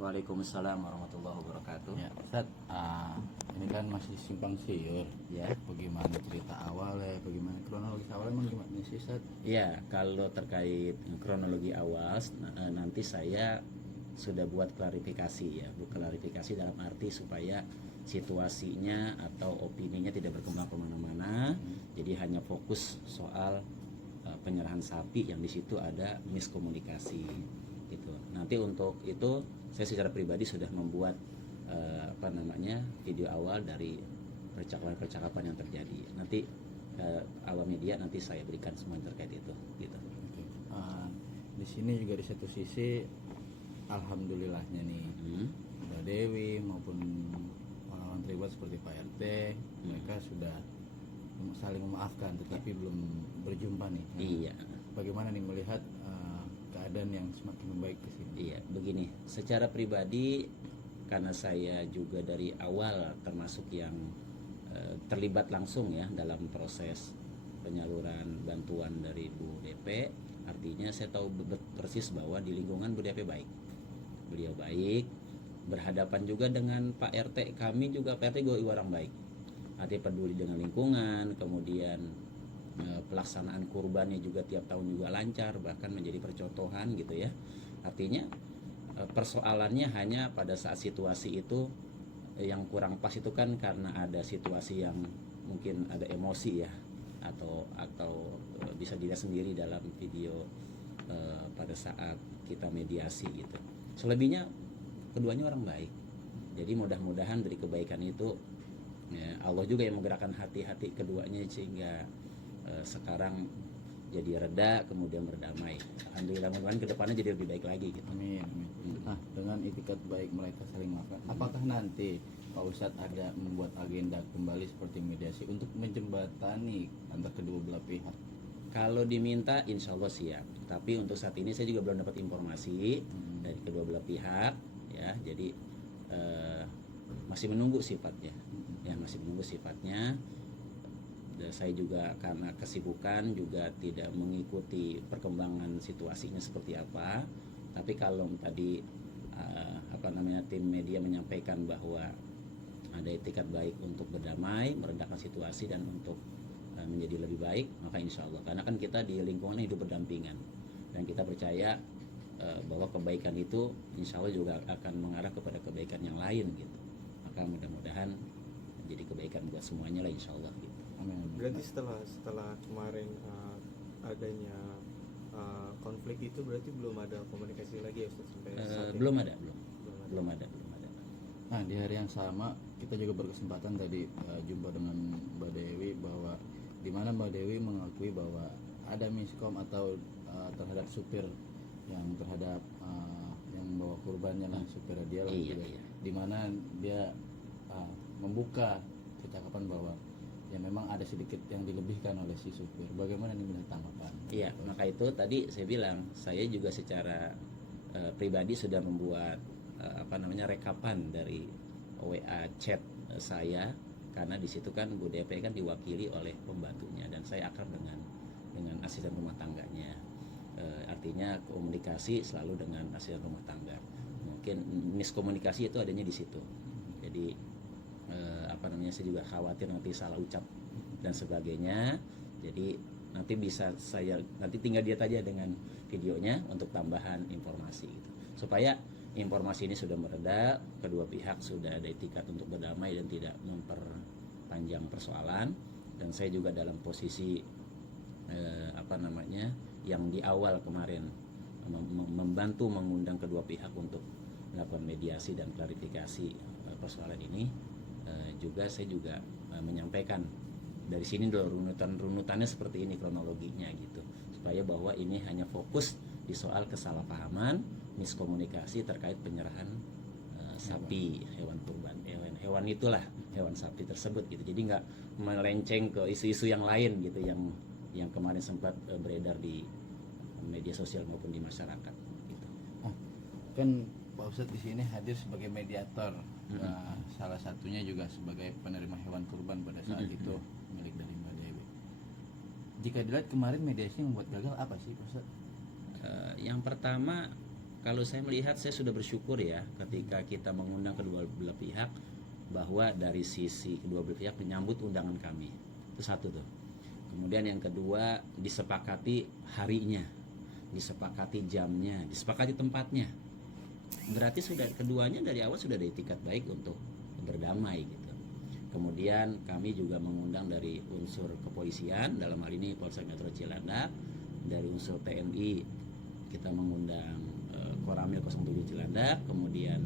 Waalaikumsalam warahmatullahi wabarakatuh. Ya, Ustaz, ini kan masih simpang siur. Ya, Bagaimana cerita awalnya, bagaimana kronologis awalnya, emang gimana sih, Ustaz? ya kalau terkait kronologi awal nanti saya sudah buat klarifikasi ya, klarifikasi dalam arti supaya situasinya atau opininya tidak berkembang kemana-mana. Jadi hanya fokus soal penyerahan sapi yang di situ ada miskomunikasi gitu. Nanti untuk itu saya secara pribadi sudah membuat video awal dari percakapan-percakapan yang terjadi. Nanti awal media nanti saya berikan semua yang terkait itu gitu. Oke. Di sini juga di satu sisi alhamdulillahnya nih, Mbak Dewi maupun orang-orang terlibat seperti Pak RT, mereka sudah saling memaafkan, tetapi belum berjumpa nih. Iya. Bagaimana nih melihat keadaan yang semakin membaik ke sini? Iya, begini. Secara pribadi karena saya juga dari awal termasuk yang terlibat langsung ya dalam proses penyaluran bantuan dari Bu DP, artinya saya tahu persis bahwa di lingkungan Bu DP baik. Beliau baik, berhadapan juga dengan Pak RT, kami juga Pak RT juga orang baik. Artinya peduli dengan lingkungan, kemudian pelaksanaan kurbannya juga tiap tahun juga lancar, bahkan menjadi percontohan gitu ya. Artinya persoalannya hanya pada saat situasi itu yang kurang pas itu kan karena ada situasi yang mungkin ada emosi ya, atau bisa dilihat sendiri dalam video pada saat kita mediasi gitu. Selebihnya keduanya orang baik. Jadi mudah-mudahan dari kebaikan itu ya, Allah juga yang menggerakkan hati-hati keduanya sehingga sekarang jadi reda kemudian berdamai. Alhamdulillah, mudah-mudahan kedepannya jadi lebih baik lagi gitu. Amin, amin. Nah, dengan itikat baik mereka saling maafkan, apakah nanti Pak Ustadz ada membuat agenda kembali seperti mediasi untuk menjembatani antara kedua belah pihak? Kalau diminta insya Allah siap. Tapi untuk saat ini saya juga belum dapat informasi dari kedua belah pihak ya. Jadi masih menunggu sifatnya. Ya, masih menunggu sifatnya. Dan saya juga karena kesibukan juga tidak mengikuti perkembangan situasinya seperti apa. Tapi kalau tadi tim media menyampaikan bahwa ada etikat baik untuk berdamai, meredakan situasi dan untuk menjadi lebih baik, maka insya Allah. Karena kan kita di lingkungan hidup berdampingan dan kita percaya bahwa kebaikan itu insya Allah juga akan mengarah kepada kebaikan yang lain gitu. Maka mudah-mudahan jadi kebaikan buat semuanya lah insya Allah gitu. Amin. Berarti setelah kemarin adanya konflik itu berarti belum ada komunikasi lagi ya Ustaz sampai saat ini? Belum ada. Nah, di hari yang sama kita juga berkesempatan tadi jumpa dengan Mbak Dewi, bahwa di mana Mbak Dewi mengakui bahwa ada miskom atau terhadap supir yang terhadap yang membawa kurbannya lah, supir dia lah, Iya. di mana dia membuka percakapan bahwa ya memang ada sedikit yang dilebihkan oleh si supir. Bagaimana nih menurut tanggapan? Iya, maka itu tadi saya bilang, saya juga secara pribadi sudah membuat rekapan dari WA chat saya, karena di situ kan Bu DP kan diwakili oleh pembantunya dan saya akrab dengan asisten rumah tangganya. Artinya komunikasi selalu dengan asisten rumah tangga. Mungkin miskomunikasi itu adanya di situ. Jadi saya juga khawatir nanti salah ucap dan sebagainya. Jadi nanti tinggal dia aja dengan videonya untuk tambahan informasi gitu. Supaya informasi ini sudah mereda, kedua pihak sudah ada etikat untuk berdamai dan tidak memperpanjang persoalan. Dan saya juga dalam posisi yang di awal kemarin membantu mengundang kedua pihak untuk melakukan mediasi dan klarifikasi persoalan ini. Saya juga menyampaikan dari sini dulu runutannya seperti ini kronologinya gitu, supaya bahwa ini hanya fokus di soal kesalahpahaman, miskomunikasi terkait penyerahan sapi, hewan kurban, hewan itulah hewan sapi tersebut gitu. Jadi nggak melenceng ke isu-isu yang lain gitu yang kemarin sempat beredar di media sosial maupun di masyarakat gitu. Kan Pak Ustadz di sini hadir sebagai mediator, salah satunya juga sebagai penerima hewan kurban pada saat itu milik dari Mbak Dewi. Jika dilihat kemarin mediasi yang membuat gagal apa sih Pak Ustadz? Yang pertama kalau saya melihat, saya sudah bersyukur ya ketika kita mengundang kedua belah pihak, bahwa dari sisi kedua belah pihak menyambut undangan kami. Itu satu tuh. Kemudian yang kedua, disepakati harinya, disepakati jamnya, disepakati tempatnya. Berarti sudah keduanya dari awal sudah ada itikat baik untuk berdamai gitu. Kemudian kami juga mengundang dari unsur kepolisian, dalam hal ini Polsek Metro Cilandak, dari unsur TNI kita mengundang Koramil 07 Cilandak, kemudian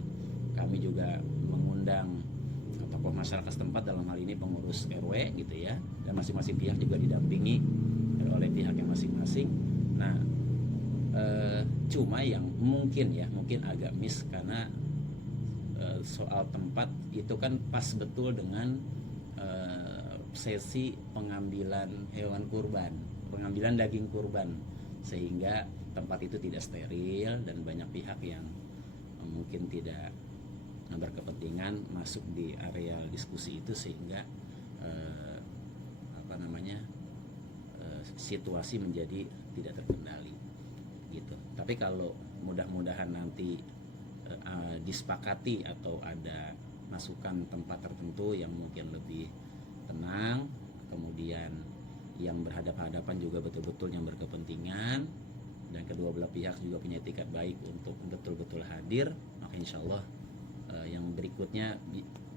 kami juga mengundang tokoh masyarakat setempat, dalam hal ini pengurus RW gitu ya, dan masing-masing pihak juga didampingi oleh pihaknya masing-masing. Nah, cuma yang mungkin agak miss karena soal tempat itu kan pas betul dengan sesi pengambilan hewan kurban, pengambilan daging kurban, sehingga tempat itu tidak steril dan banyak pihak yang mungkin tidak berkepentingan masuk di area diskusi itu, sehingga situasi menjadi tidak terkendali gitu. Tapi kalau mudah-mudahan nanti disepakati atau ada masukan tempat tertentu yang mungkin lebih tenang, kemudian yang berhadapan-hadapan juga betul-betul yang berkepentingan, dan kedua belah pihak juga punya etikat baik untuk betul-betul hadir, maka insya Allah yang berikutnya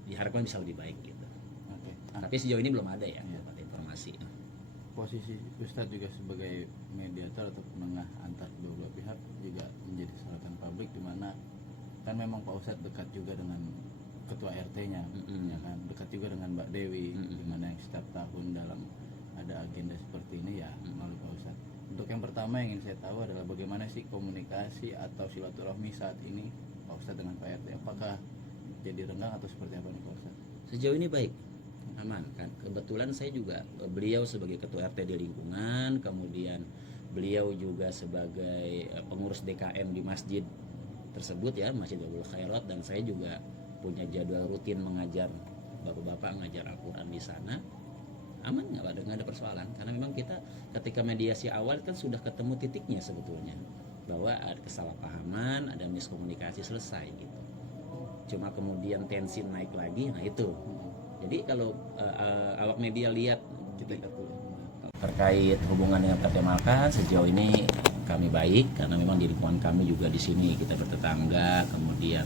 diharapkan bisa lebih baik gitu. Oke. Tapi sejauh ini belum ada ya dapat informasi. Posisi Ustadz juga sebagai mediator atau penengah antar kedua belah pihak juga menjadi sorotan publik, di mana kan memang Pak Ustadz dekat juga dengan ketua RT-nya, ya kan, dekat juga dengan Mbak Dewi, di mana yang setiap tahun dalam ada agenda seperti ini ya melalui Pak Ustadz. Untuk yang pertama yang ingin saya tahu adalah bagaimana sih komunikasi atau silaturahmi saat ini Pak Ustadz dengan Pak RT? Apakah jadi renggang atau seperti apa nih Pak Ustadz? Sejauh ini baik, aman kan. Kebetulan saya juga, beliau sebagai ketua RT di lingkungan, kemudian beliau juga sebagai pengurus DKM di masjid tersebut ya, Masjid Babul Khairat, dan saya juga punya jadwal rutin mengajar bapak-bapak, ngajar Al-Quran di sana. Aman, nggak ada persoalan, karena memang kita ketika mediasi awal kan sudah ketemu titiknya sebetulnya, bahwa ada kesalahpahaman, ada miskomunikasi, selesai gitu. Cuma kemudian tensi naik lagi, nah itu. Jadi kalau awak media lihat terkait hubungan dengan PT Malkan, sejauh ini kami baik, karena memang di lingkungan kami juga di sini kita bertetangga, kemudian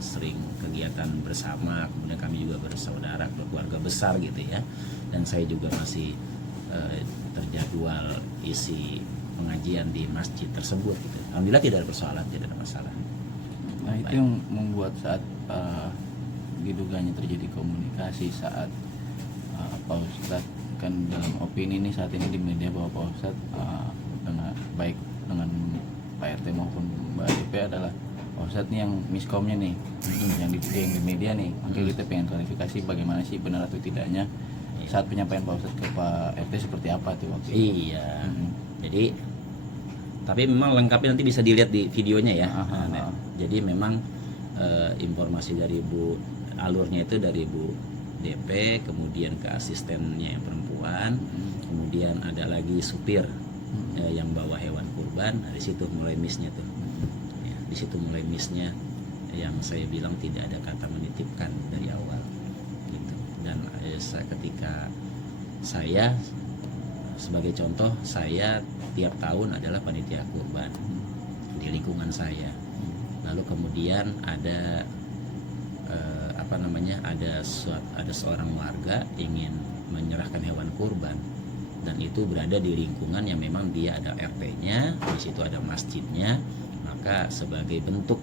sering kegiatan bersama, kemudian kami juga bersaudara, keluarga besar gitu ya. Dan saya juga masih terjadwal isi pengajian di masjid tersebut gitu. Alhamdulillah tidak ada persoalan, tidak ada masalah. Nah, itu yang membuat saat diduganya terjadi komunikasi saat Pak Ustadz, kan dalam opini ini saat ini di media bahwa Pak Ustadz dengan baik dengan Pak RT maupun Mbak DP adalah Pak Ustadz nih yang miskomnya nih, yang di media nih. Makanya kita pengen klarifikasi bagaimana sih benar atau tidaknya saat penyampaian Pak Ustadz ke Pak RT seperti apa tuh waktu itu. Iya. Jadi tapi memang lengkapnya nanti bisa dilihat di videonya ya. Jadi memang informasi dari Bu, alurnya itu dari Bu DP, kemudian ke asistennya yang perempuan, kemudian ada lagi supir yang bawa hewan kurban. Nah, di situ mulai missnya tuh. Ya, di situ mulai missnya, yang saya bilang tidak ada kata menitipkan dari awal gitu. Dan ketika saya sebagai contoh, saya tiap tahun adalah panitia kurban di lingkungan saya. Lalu kemudian ada ada seorang warga ingin menyerahkan hewan kurban, dan itu berada di lingkungan yang memang dia ada RT-nya, di situ ada masjidnya. Maka sebagai bentuk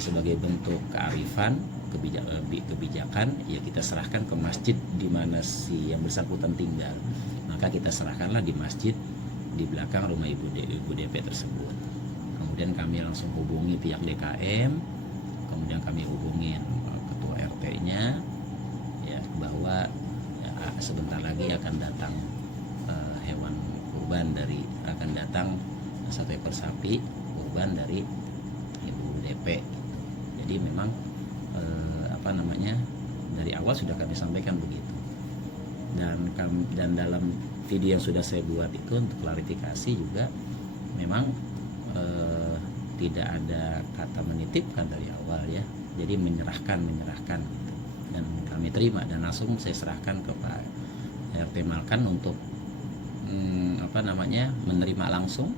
sebagai bentuk kearifan, kebijakan, ya kita serahkan ke masjid di mana si yang bersangkutan tinggal. Maka kita serahkanlah di masjid di belakang rumah Ibu DP tersebut. Kemudian kami langsung hubungi pihak DKM, kemudian kami hubungin ketua RT-nya ya, bahwa ya, sebentar lagi akan datang hewan kurban akan datang satu ekor sapi kurban dari Ibu DP. Jadi memang dari awal sudah kami sampaikan begitu. Dan dalam video yang sudah saya buat itu untuk klarifikasi juga memang tidak ada kata menitipkan dari awal ya, jadi menyerahkan gitu. Dan kami terima dan langsung saya serahkan ke Pak RT Malkan untuk menerima langsung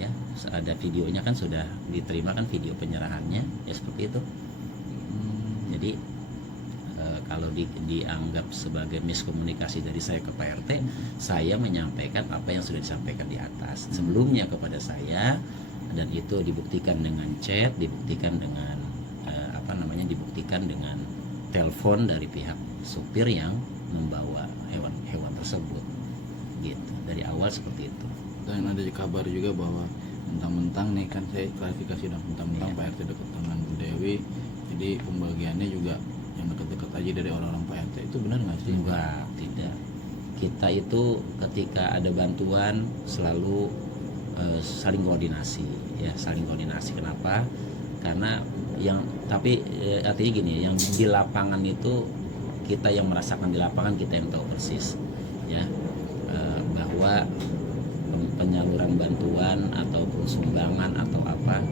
ya. Ada videonya kan, sudah diterima kan video penyerahannya ya, seperti itu. Jadi kalau dianggap sebagai miskomunikasi dari saya ke Pak RT, saya menyampaikan apa yang sudah disampaikan di atas sebelumnya kepada saya, dan itu dibuktikan dengan chat, dibuktikan dengan dibuktikan dengan telepon dari pihak supir yang membawa hewan tersebut gitu. Dari awal seperti itu. Dan ada kabar juga bahwa mentang-mentang nih, kan saya klarifikasi dong, mentang-mentang Pak RT dekat dengan Bu Dewi, jadi pembagiannya juga yang dekat-dekat aja dari orang-orang Pak RT, itu benar nggak sih? Enggak, tidak. Kita itu ketika ada bantuan selalu saling koordinasi ya, saling koordinasi. Kenapa? Karena artinya gini, yang di lapangan itu kita yang merasakan di lapangan, kita yang tahu persis ya, bahwa penyaluran bantuan ataupun sumbangan atau apa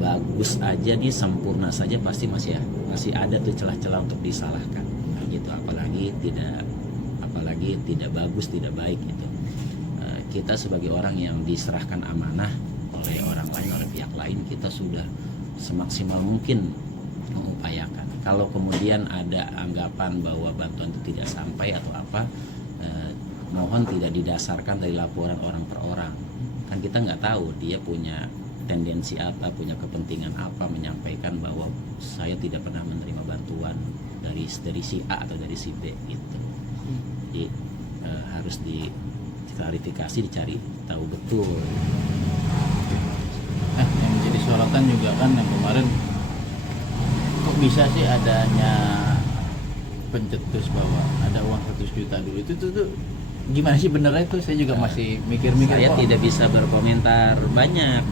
bagus aja, sempurna saja pasti masih ada tuh celah-celah untuk disalahkan gitu, apalagi tidak bagus, tidak baik gitu. Kita sebagai orang yang diserahkan amanah oleh orang lain, oleh pihak lain, kita sudah semaksimal mungkin mengupayakan. Kalau kemudian ada anggapan bahwa bantuan itu tidak sampai atau apa, mohon tidak didasarkan dari laporan orang per orang. Kan kita nggak tahu dia punya tendensi apa, punya kepentingan apa menyampaikan bahwa saya tidak pernah menerima bantuan dari si A atau dari si B gitu. Jadi harus diklarifikasi, dicari tahu betul. Yang menjadi sorotan juga kan yang kemarin, kok bisa sih adanya pencetus bahwa ada uang 100 juta dulu, itu tuh gimana sih benernya itu? Saya juga masih mikir-mikir. Saya tidak bisa berkomentar banyak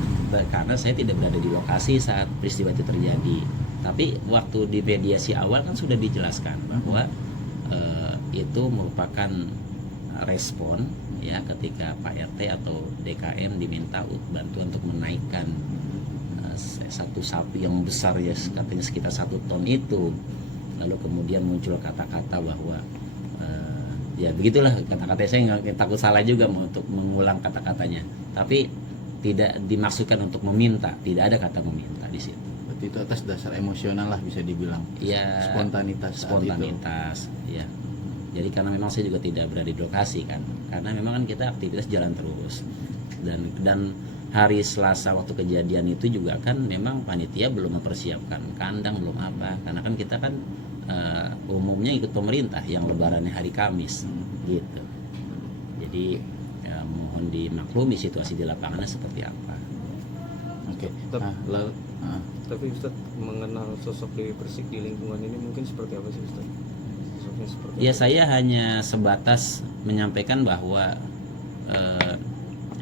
karena saya tidak berada di lokasi saat peristiwa itu terjadi. Tapi waktu di mediasi awal kan sudah dijelaskan bahwa itu merupakan respon ya, ketika Pak RT atau DKM diminta bantuan untuk menaikkan satu sapi yang besar ya, katanya sekitar 1 ton itu. Lalu kemudian muncul kata-kata bahwa ya begitulah kata-kata, saya nggak takut salah juga untuk mengulang kata-katanya, tapi tidak dimaksudkan untuk meminta, tidak ada kata meminta di situ. Berarti itu atas dasar emosional lah bisa dibilang. Ya, spontanitas ya. Jadi karena memang saya juga tidak berada di lokasi kan, karena memang kan kita aktivitas jalan terus, dan hari Selasa waktu kejadian itu juga kan memang panitia belum mempersiapkan kandang, belum apa, karena kan kita kan umumnya ikut pemerintah yang lebarannya hari Kamis gitu. Jadi mohon dimaklumi situasi di lapangannya seperti apa. Oke. Tapi Ustaz, mengenal sosok Dewi Persik di lingkungan ini mungkin seperti apa sih Ustaz? Sosoknya seperti Ya apa? saya hanya sebatas menyampaikan bahwa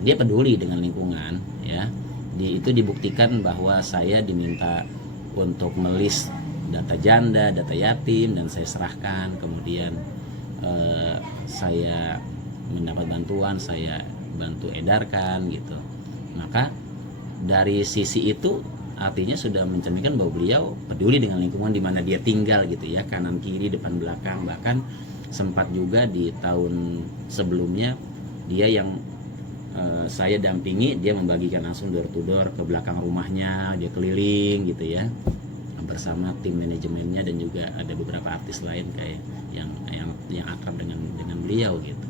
dia peduli dengan lingkungan ya. Itu dibuktikan bahwa saya diminta untuk melis data janda, data yatim, dan saya serahkan. Kemudian saya mendapat bantuan, saya bantu edarkan gitu. Maka dari sisi itu artinya sudah mencerminkan bahwa beliau peduli dengan lingkungan di mana dia tinggal gitu ya, kanan kiri, depan belakang. Bahkan sempat juga di tahun sebelumnya dia yang saya dampingi, dia membagikan langsung door to door ke belakang rumahnya, dia keliling gitu ya bersama tim manajemennya, dan juga ada beberapa artis lain kayak yang akrab dengan beliau gitu.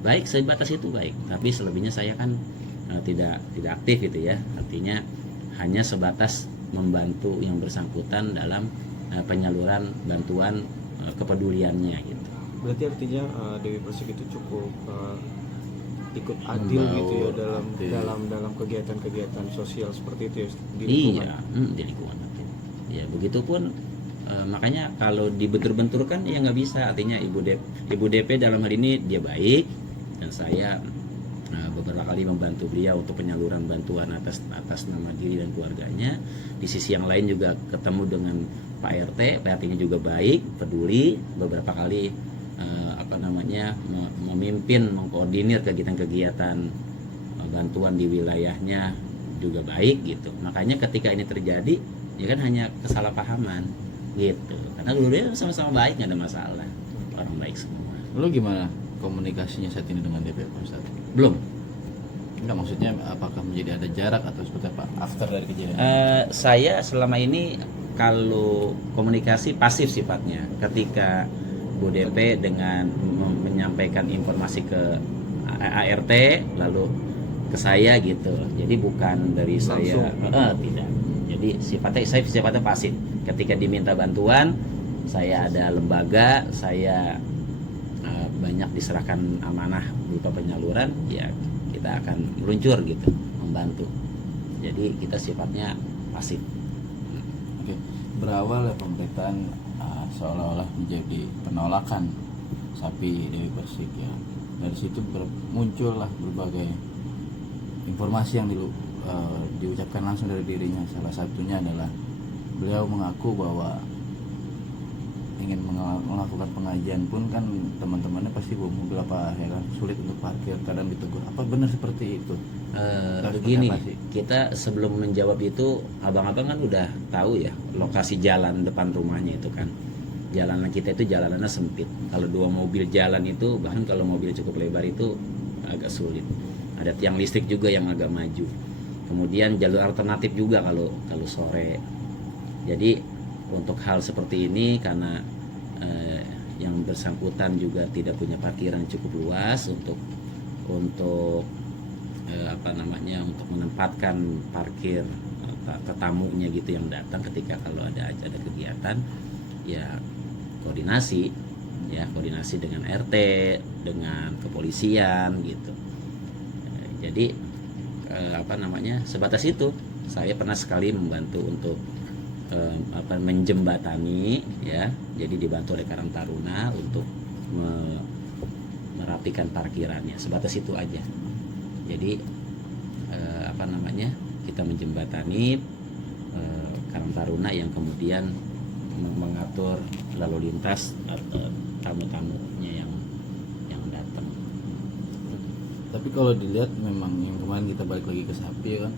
Baik, sebatas itu baik, tapi selebihnya saya kan tidak aktif gitu ya. Artinya hanya sebatas membantu yang bersangkutan dalam penyaluran bantuan kepeduliannya gitu. Berarti artinya Dewi Persik itu cukup ikut adil gitu ya dalam kegiatan-kegiatan sosial seperti itu ya, di lingkungan. Iya, di lingkungan. Ya begitupun makanya kalau dibentur-benturkan ya nggak bisa. Artinya Ibu DP dalam hal ini dia baik, dan saya beberapa kali membantu beliau untuk penyaluran bantuan atas nama diri dan keluarganya. Di sisi yang lain juga ketemu dengan Pak RT-nya juga baik, peduli, beberapa kali memimpin, mengkoordinir kegiatan-kegiatan bantuan di wilayahnya juga baik gitu. Makanya ketika ini terjadi ya kan hanya kesalahpahaman gitu, karena dulu-dulu sama-sama baik, nggak ada masalah, orang baik semua. Lu gimana komunikasinya saat ini dengan DP Pak Ustadz? Belum. Enggak, maksudnya apakah menjadi ada jarak atau seperti apa after dari kejadian? Saya selama ini kalau komunikasi pasif sifatnya. Ketika Bu DP dengan menyampaikan informasi ke ART lalu ke saya gitu. Jadi bukan dari Langsung. saya, tidak. Jadi sifatnya pasif. Ketika diminta bantuan, saya ada lembaga, saya banyak diserahkan amanah berupa penyaluran, ya kita akan meluncur gitu, membantu. Jadi kita sifatnya pasif. Oke. Berawal ya pemberitaan seolah-olah menjadi penolakan sapi Dewi Persik ya. Dari situ muncullah berbagai informasi yang diucapkan langsung dari dirinya. Salah satunya adalah beliau mengaku bahwa ingin melakukan pengajian pun kan teman-temannya pasti bawa mobil apa ya kan, sulit untuk parkir, kadang ditegur. Apa benar seperti itu? Begini, apa sih? kita sebelum menjawab itu, abang-abang kan udah tahu ya lokasi jalan depan rumahnya itu kan. Jalanan kita itu jalanannya sempit. Kalau 2 mobil jalan itu, bahkan kalau mobil cukup lebar itu agak sulit. Ada tiang listrik juga yang agak maju. Kemudian jalur alternatif juga kalau sore. Jadi untuk hal seperti ini karena yang bersangkutan juga tidak punya parkiran cukup luas untuk untuk menempatkan parkir tetamunya gitu yang datang ketika kalau ada kegiatan, ya koordinasi dengan RT, dengan kepolisian gitu. Jadi sebatas itu. Saya pernah sekali membantu untuk menjembatani ya, jadi dibantu oleh Karang Taruna untuk merapikan parkirannya, sebatas itu aja. Jadi kita menjembatani Karang Taruna yang kemudian mengatur lalu lintas tamu-tamunya yang datang. Tapi kalau dilihat memang yang kemarin kita balik lagi ke sapi ya kan,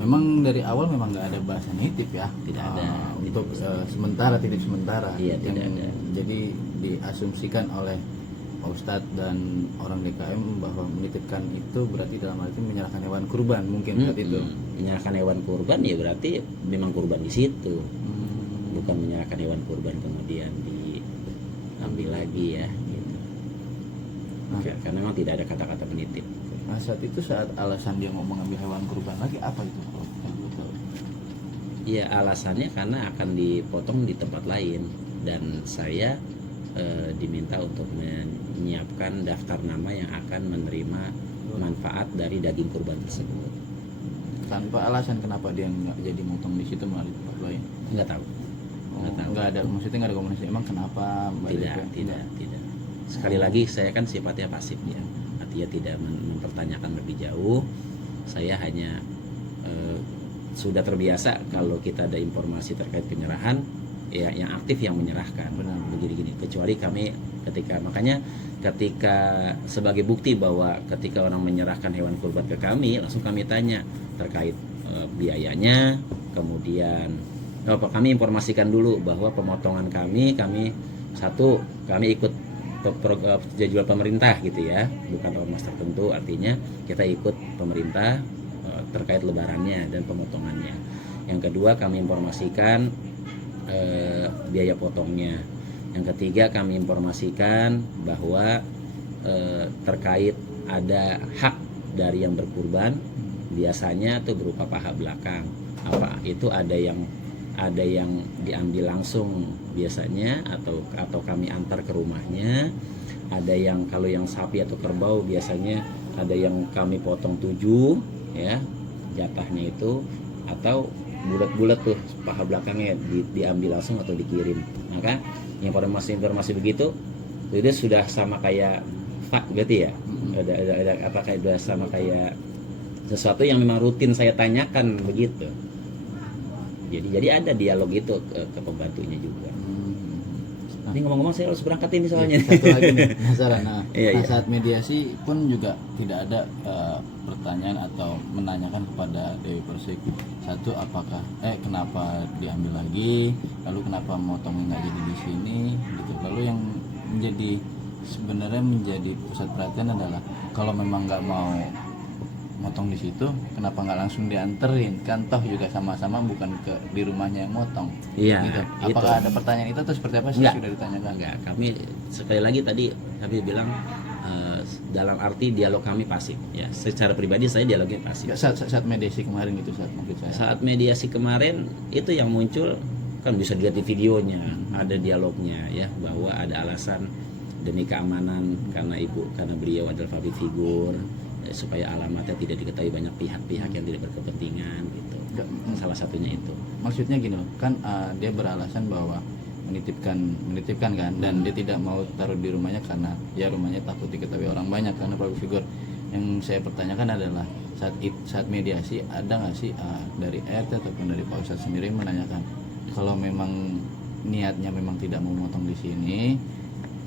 memang dari awal memang nggak ada bahasa nitip ya, Tidak ada. untuk titip sementara. Iya, yang tidak ada. Jadi diasumsikan oleh Pak Ustadz dan orang DKM bahwa menitipkan itu berarti dalam arti menyerahkan hewan kurban mungkin saat itu. Menyerahkan hewan kurban ya berarti memang kurban di situ, bukan menyerahkan hewan kurban kemudian diambil lagi ya gitu. Karena memang tidak ada kata-kata menitip. Nah saat itu, saat alasan dia mau mengambil hewan kurban lagi apa itu? Ya alasannya karena akan dipotong di tempat lain dan saya diminta untuk menyiapkan daftar nama yang akan menerima manfaat dari daging kurban tersebut. Tanpa alasan kenapa dia nggak jadi motong di situ malah di tempat lain? Nggak tahu. Nggak ada, maksudnya nggak ada komunikasi. Emang kenapa? Mbak Tidak. Sekali lagi saya kan sifatnya pasif ya, artinya tidak mempertanyakan lebih jauh. Saya hanya sudah terbiasa kalau kita ada informasi terkait penyerahan, ya yang aktif yang menyerahkan. Benar. Begini, kecuali kami ketika sebagai bukti bahwa ketika orang menyerahkan hewan kurban ke kami, langsung kami tanya terkait biayanya, kemudian kami informasikan dulu bahwa pemotongan kami ikut jadwal pemerintah gitu ya, bukan ormas tertentu, artinya kita ikut pemerintah terkait lebarannya dan pemotongannya. Yang kedua kami informasikan biaya potongnya. Yang ketiga kami informasikan bahwa terkait ada hak dari yang berkurban, biasanya itu berupa paha belakang. Apa itu ada yang diambil langsung biasanya atau kami antar ke rumahnya. Ada yang kalau yang sapi atau kerbau biasanya ada yang kami potong 7 ya jatahnya itu, atau bulat-bulat tuh paha belakangnya diambil langsung atau dikirim. Maka informasi begitu itu sudah sama kayak berarti ya ada apa kayak sudah sama kayak sesuatu yang memang rutin saya tanyakan begitu. Jadi ada dialog itu ke pembantunya juga. Ini ngomong-ngomong saya harus berangkat ini soalnya. Satu lagi nih masalah. Nah, Iya, iya. saat mediasi pun juga tidak ada pertanyaan atau menanyakan kepada Dewi Persik. Satu, apakah kenapa diambil lagi, lalu kenapa motongnya nggak jadi di sini, gitu. Lalu yang sebenarnya menjadi pusat perhatian adalah kalau memang nggak mau motong di situ, kenapa nggak langsung dianterin? Kan toh juga sama-sama bukan di rumahnya yang motong. Iya, Gitu. itu. Apakah ada pertanyaan itu atau seperti apa sih? Enggak. Sudah ditanyakan? Enggak, kami sekali lagi tadi kami bilang dalam arti dialog kami pasif ya. Secara pribadi saya dialognya pasif. Saat mediasi kemarin gitu, maksud saya. Saat mediasi kemarin itu yang muncul kan bisa dilihat di videonya, ada dialognya ya, bahwa ada alasan demi keamanan karena beliau adalah public figure, supaya alamatnya tidak diketahui banyak pihak-pihak yang tidak berkepentingan gitu. Salah satunya itu. Maksudnya gini loh, kan dia beralasan bahwa menitipkan kan, dan dia tidak mau taruh di rumahnya karena ya rumahnya takut diketahui orang banyak karena public figure. Yang saya pertanyakan adalah saat mediasi ada nggak sih dari RT ataupun dari Pak Ustadz sendiri menanyakan kalau memang niatnya memang tidak mau motong di sini,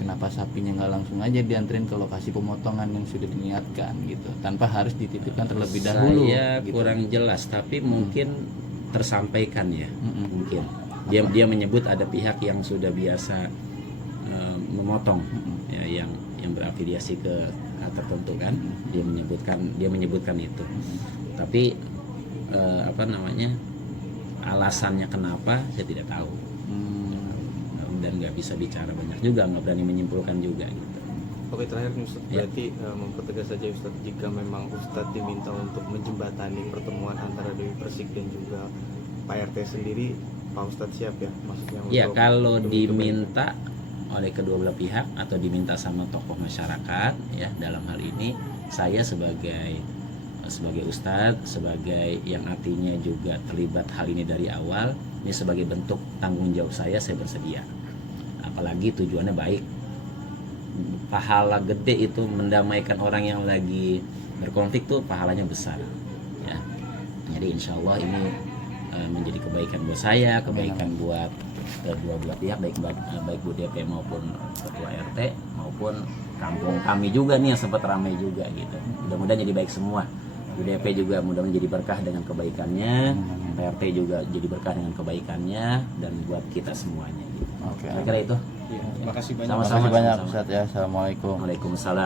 kenapa sapinya nggak langsung aja dianterin ke lokasi pemotongan yang sudah diniatkan gitu, tanpa harus dititipkan terlebih dahulu? Saya gitu. kurang jelas, tapi mungkin tersampaikan ya, mungkin dia menyebut ada pihak yang sudah biasa memotong ya, yang berafiliasi ke tertentu kan, dia menyebutkan itu, tapi alasannya kenapa saya tidak tahu. Dan nggak bisa bicara banyak juga, nggak berani menyimpulkan juga gitu. Oke, terakhir nih Ustadz, Ya. berarti mempertegas saja Ustadz, jika memang Ustadz diminta untuk menjembatani pertemuan antara Dewi Persik dan juga Pak RT sendiri, Pak Ustadz siap ya? Maksudnya Ya untuk kalau demi diminta oleh kedua belah pihak atau diminta sama tokoh masyarakat ya, dalam hal ini saya sebagai ustadz, sebagai yang artinya juga terlibat hal ini dari awal, ini sebagai bentuk tanggung jawab saya bersedia. Apalagi tujuannya baik, pahala gede itu mendamaikan orang yang lagi berkonflik tuh pahalanya besar ya. Jadi insya Allah ini menjadi kebaikan buat saya, kebaikan buat kedua belah pihak, baik Bu DP maupun ketua RT maupun kampung kami juga nih yang sempat ramai juga gitu. Mudah-mudahan jadi baik semua. Bu DP juga mudah-mudahan jadi berkah dengan kebaikannya, PRT juga jadi berkah dengan kebaikannya, dan buat kita semuanya gitu. Oke. Saya kira itu. Terima kasih banyak. Sama-sama. Terima kasih banyak Ustadz ya. Assalamualaikum. Waalaikumsalam.